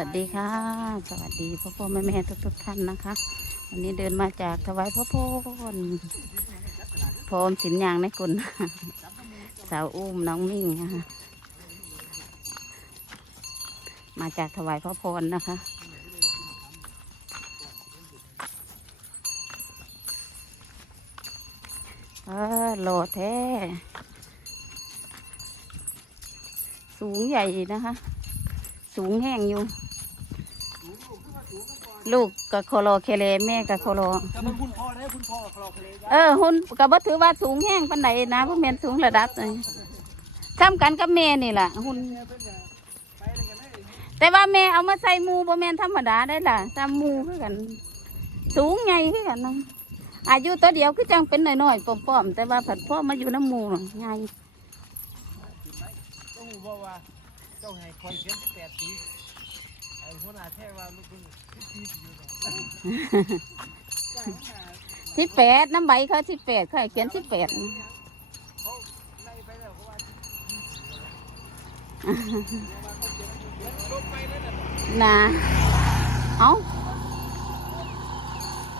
วัสดีค่ะ สวัสดีพ่อพ่อแม่แม่ทุกทุกท่านนะคะ วันนี้เดินมาจากถวายพระพรพร้อมสินยางในกุลสาวอุ้มน้องมิ่งนะคะมาจากถวายพระพรนะคะ เออโหลดแท้ สูงใหญ่นะคะ สูงแห้งอยู่ ลูกกับโคโลเคเลแม่กับโคโล แต่มันคุณพ่อได้คุณพ่อคลอทะเลเออหุ่นกับบ่ถือว่าสูงแห้งปานใดนะพวกแม่นสูงระดับเลยซ้ำกันกับแม่นี่แหละหุ่นเพิ่นก็ไปได้กันได้แต่ว่าแม่เอามาใส่หมูบ่แม่นธรรมดาได้ล่ะตามหมูคือกัน สูงใหญ่คือกันเนาะอายุตัวเดียวคือจังเป็นน้อยๆป้อมๆแต่ว่าผัดพ่อมาอยู่น้ำหมูน่ะใหญ่ต้องรู้ว่าว่าเจ้าให้คอยเขียน18ปีไอ้หัวหน้าแท้ว่าลูกเพิ่น10ปีอยู่เนาะ สิบแปดน้ำใบเขาสิบแปดเขาเขียนสิบแปดเขาเพราะว่าไปแล้วน่ะเอา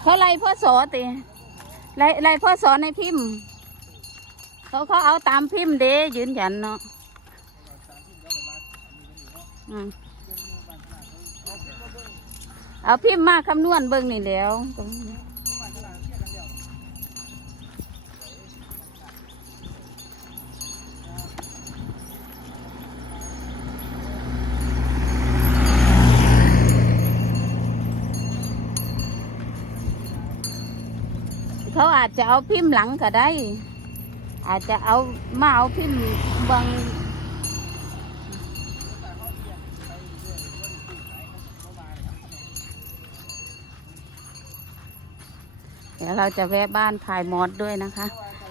เขาไล่พ่อสอติไล่ไล่พ่อสอในพิมพ์เขาเขาเอาตามพิมพ์เด้ยืนยันเนาะอืม เอาพิมพ์มาคำนวณเบิ่งนี่แล้วเขาอาจจะเอาพิมพ์หลังก็ได้ อาจจะเอามาเอาพิมพ์บาง เดี๋ยวเราจะแวะบ้านพายมอดด้วยนะคะ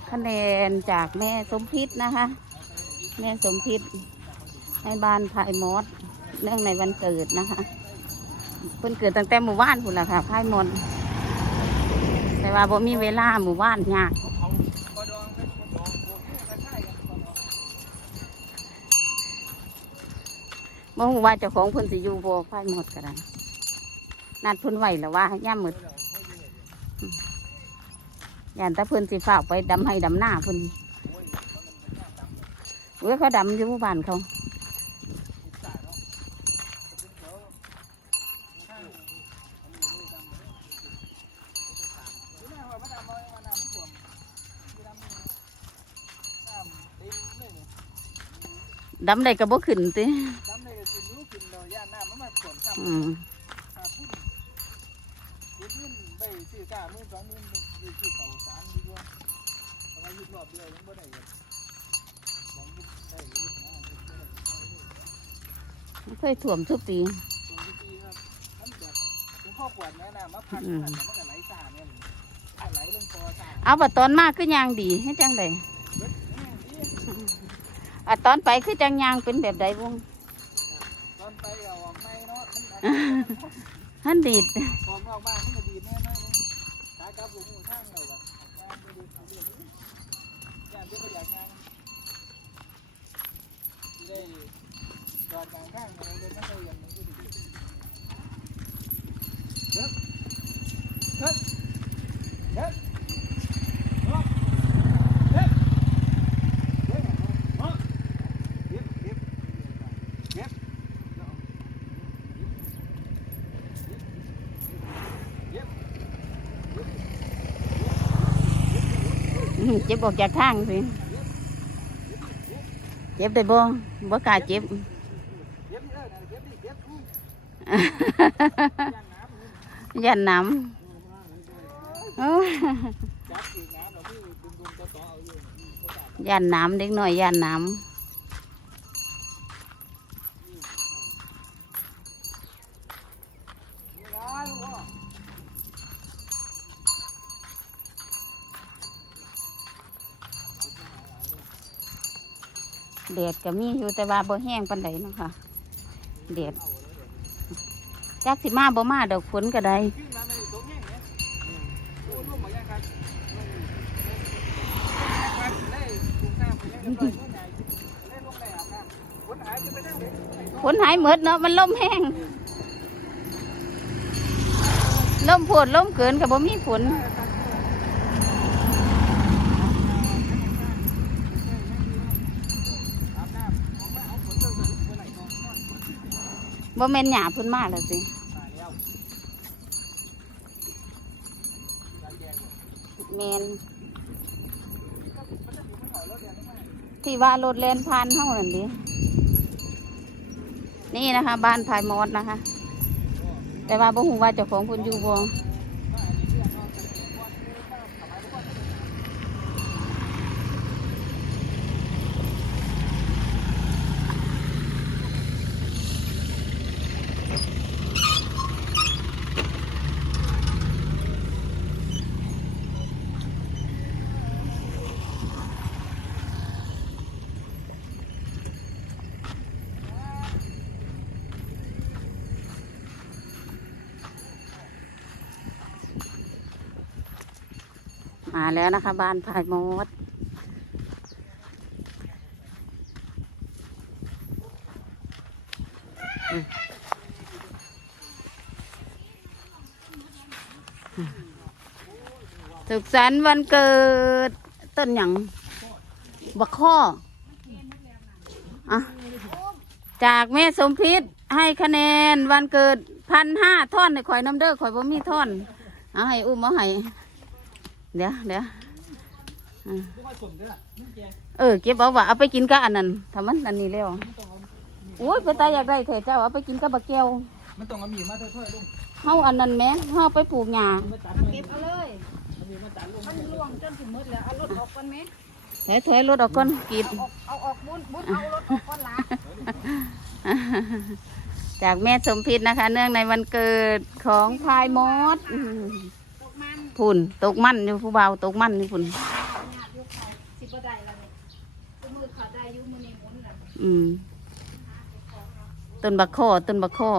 คะแนนจากแม่สมพิษนะคะ แม่สมพิษให้บ้านพายมอดเนื่องในวันเกิดนะคะเพิ่นเกิดตั้งแต่หมู่บ้านพุ่นละค่ะพายมอดแต่ว่าบ่มีเวลาหมู่บ้านยากเนพอดองโอ้ยคล้ายๆกันพอดองบ่ฮู้ว่าเจ้าของเพิ่นสิอยู่บ่พายหมดก็ได้นัดเพิ่นไว้แล้วว่าย่ามมื ดย่านแตาเพิ่นสิฝากไปดำให้ดำหน้าเพิ่นเว้ยเขาดำอยู่บ้านเขาดำได้ก็บ่ขึ้นติอืม เคยถ่วมทุกปีเอาบัดตอนมากคือยางดีให้จังไดอะตอนไปคือจังยางเป็นแบบใดวงตอนไปเอาออกไม่เนาะฮันดีดออกนอกบ้านมันก็ดีแน่นอนตากลับหลวงหูทางเราแบบงานไปดูเขาเรื่องนี้งานที่เขาอยากงานได้จอดกลางข้างเราเลยไม่เคยอย่างนี้ก็ดีเฮ้ยเฮ้ยเฮ้ยเฮ้ยเฮ้ยเฮ้ยเก็บเก็บเก็บ อื้อ เจ็บออกจากทางสิเจ็บได้บ่บ่กล้าเจ็บเก็บเยอะนะเก็บดิเก็บทุกยันน้ำเอ้ยจับสีน้ำเราพี่ดึงดึงต่อต่อเอาอยู่ก็จับยันน้ำเด็กหน่อยยันน้ำ แดดก็มีอยู่แต่ว่าบ่แห้งปานใดเนาะค่ะแดดจักสิมาบ่มาดอกฝนก็ได้ฝนหายหมดเนาะมันล่มแห้งล่มฝนล่มเกินกับบ่มีฝน ว่าแม่นหยาเพิ่นมากเลยสิแมนที่ว่ารถเลนผ่านเฮานั่นดินี่นะคะ บ้านพายมอสนะคะ แต่ว่าบ่หูว่าเจ้าของคุณอยู่บ่ มาแล้วนะคะ บ้านพายมอดสุขสันต์วันเกิด ต้นหยังบักข้ออะจากแม่สมพิษให้คะแนนวันเกิดพันห้าท่อนในข่อยน้ำเด้อข่อยบ่มีท่อน เอาให้อุ้มเอาให้ เดี๋ยวเดี๋ยวอ่าเออเก็บเอาว่าเอาไปกินกับอันนั้นทำมันอันนี้แล้วโอ้ยเพื่อตาอยากได้เถอะเจ้าเอาไปกินกับบักแก้วมันต้องเอามีดมาถ้วยๆลุงเฮาอันนั้นแหมเฮาไปปลูกหญ้ามาตัดเก็บเอาเลยมันล่วงจนถึงมืดแล้วเอารถออกก่อนไหมถอยถอยรถออกก่อนกรีดเอาออกเอาออกบุญบุญเอารถออกก่อนละจากแม่สมพิษนะคะ เนื่องในวันเกิดของพายมอสอืมตกมัน พุ่นตกมันอยู่ผู้เบาวตกมันนี่พุ่นญาติยกเขาสิบ่ได้แล้วเนี่ยตัวมือเขาได้อยุมือนี้หมุนแล้วอืมต้นบักข้อต้นบักข้อ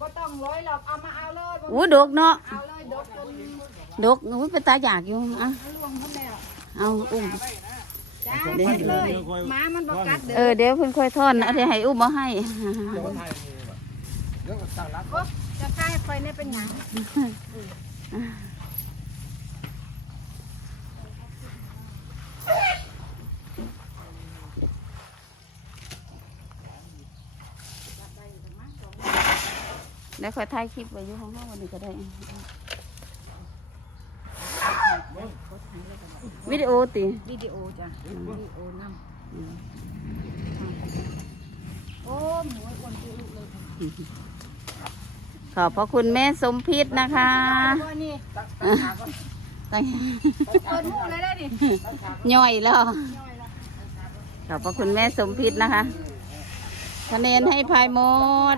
ก็ต้องร้อยหรอกเอามาเอาเลยอู้ดกเนาะเอาเลยดกจนดกอู้เป็นตาอยากอยู่อะมันล่วงหมดแล้วเอาอุ้มจ้าไปเลยหมามันบอกกัดเด้เออเดี๋ยวเพิ่นค่อยทอนเอาเดี๋ยวให้อุ้มมาให้ เดี๋ยวมันไทยนี่แบบเดี๋ยวก็ตั้งรักโอ๊ะจะฆ่าคอยเนี่ยเป็นหยังเดี๋ยวค่อยถ่ายคลิปไว้อยู่ของเฮาวันนี้ก็ได้วิดีโอติวิดีโอจ้ะวิดีโอนำโอ้หมูไอ้คนตัวลูกเลย ขอบพระคุณแม่สมพิษนะคะว่านี่ตั้งเปิดหมูเลยได้ดิย่อยแล้วย่อยละขอบพระคุณแม่สมพิษนะคะ คะแนนให้พายหมด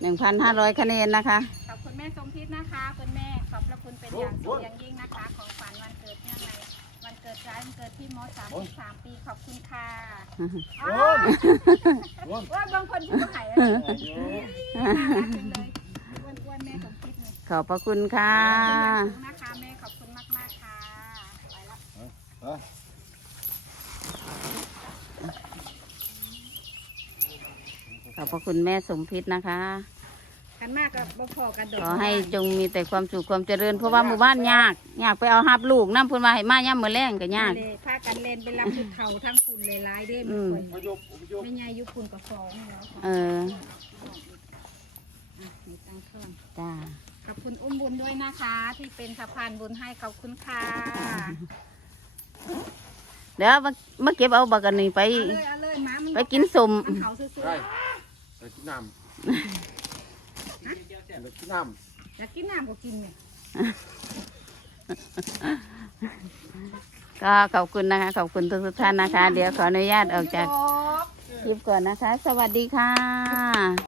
หนึ่งพันห้าร้อยคะแนนนะคะ ขอบคุณแม่สมพิษนะคะ คุณแม่ขอบพระคุณเป็นอย่างสูงอย่างยิ่งนะคะ ของฝันวันเกิดเนื่องใน วันเกิดร้ายวันเกิดที่มอสามสิบสามปีขอบคุณค่ะอ้าวว่าบางคนที่ก็หายแล้วน่ารักจังเลยอ้วนๆแม่สมพิษนี่ขอบพระคุณค่ะขอบคุณนะคะแม่ขอบคุณมากๆค่ะไปละขอบพระคุณแม่สมพิษนะคะ กันมากกับบ่พอกันดขอให้จงมีแต่ความสุขความเจริญ เพราะว่าหมู่บ้านยากยากไปเอาหับลูกน้ำพูนมาให้มาย่ำมือแรงก็ยากเลยพากันเล่นไปรับชุดเทาทั้งคุณเลยร้ายเด้อืไม่มค่อยมายกมายกไม่ยายยุคคุณกับฟองแล้วเอออะมีตังค์เข้าจ้าขอบคุณอุ้มบุญด้วยนะคะ ที่เป็นสะพานบุญให้ขอบคุณค่ะเดี๋ยวมามาเก็บเอาบักกันนี่ไป เอาเลยเอาเลยหมามันไปกินสม มันเขาซื่อได้ไปกินน้ำไปกินน้ๆอยากกินน้ำก็กินเนี่ยก็ขอบคุณนะคะ ขอบคุณทุกๆท่านนะคะ เดี๋ยวขออนุญาตออกจากโอ๊ะคลิปก่อนนะคะ สวัสดีค่ะ